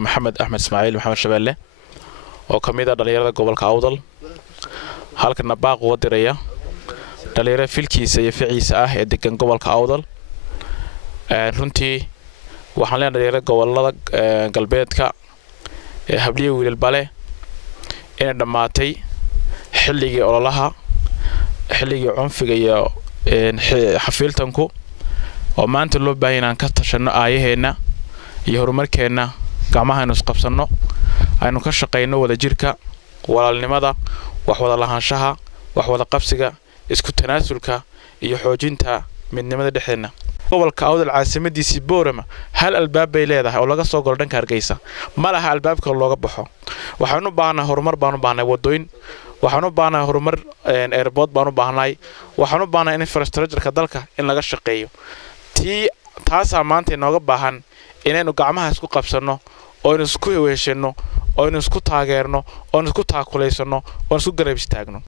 محمد أحمد إسماعيل محمد شبالة oo kamid ah dhalinyarada gobolka Awdal halkana baaq u diraya dhalinyarada filkiisa iyo ficiisa ah ee degan gobolka Awdal runtii waxaan leenahay dhalinyarada gobolada galbeedka ee habliye wiilal bale in dhamaatay xilligii ololaha xilligii cunfiga iyo xafiiltanku oo maanta loo baahan inaan ka tashano aayaheena iyo horumarkeena gacmaha is qabsano aynu ka shaqeyno wada jirka walaalnimada wax wada lahaanshaha wax wada qabsiga isku tanaasulka iyo xoojinta midnimada dhexdeena gobolka Awdal caasimadiisa Boorama hal albaab bay leedahay oo laga soo galo dhanka Hargeysa ma laha albaabka looga baxo waxaanu baahnahay horumar baanu baahnahay wadooyin waxaanu baahnahay horumar airport baanu baahnahay waxaanu baahnahay infrastructure-ka dalka in laga shaqeeyo taas maanta inooga baahan inaynu gacmaha isku qabsano oo isku weeshano oo isku taageerno oo isku taakuleysano oo isku garab istaagno